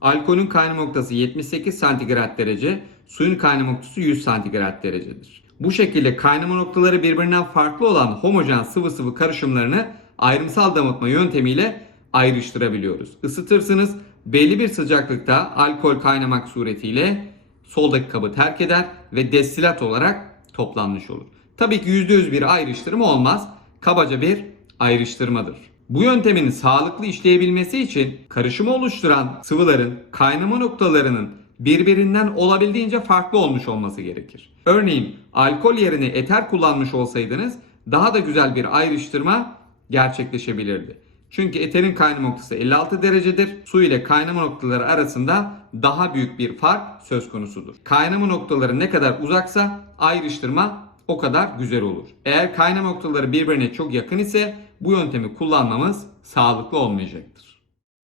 Alkolün kaynama noktası 78 santigrat derece, suyun kaynama noktası 100 santigrat derecedir. Bu şekilde kaynama noktaları birbirinden farklı olan homojen sıvı sıvı karışımlarını ayrımsal damıtma yöntemiyle ayrıştırabiliyoruz. Isıtırsınız belli bir sıcaklıkta alkol kaynamak suretiyle soldaki kabı terk eder ve destilat olarak toplanmış olur. Tabii ki %100 bir ayrıştırma olmaz. Kabaca bir ayrıştırmadır. Bu yöntemin sağlıklı işleyebilmesi için karışımı oluşturan sıvıların kaynama noktalarının birbirinden olabildiğince farklı olmuş olması gerekir. Örneğin alkol yerine eter kullanmış olsaydınız daha da güzel bir ayrıştırma gerçekleşebilirdi. Çünkü eterin kaynama noktası 56 derecedir. Su ile kaynama noktaları arasında daha büyük bir fark söz konusudur. Kaynama noktaları ne kadar uzaksa ayrıştırma o kadar güzel olur. Eğer kaynama noktaları birbirine çok yakın ise bu yöntemi kullanmamız sağlıklı olmayacaktır.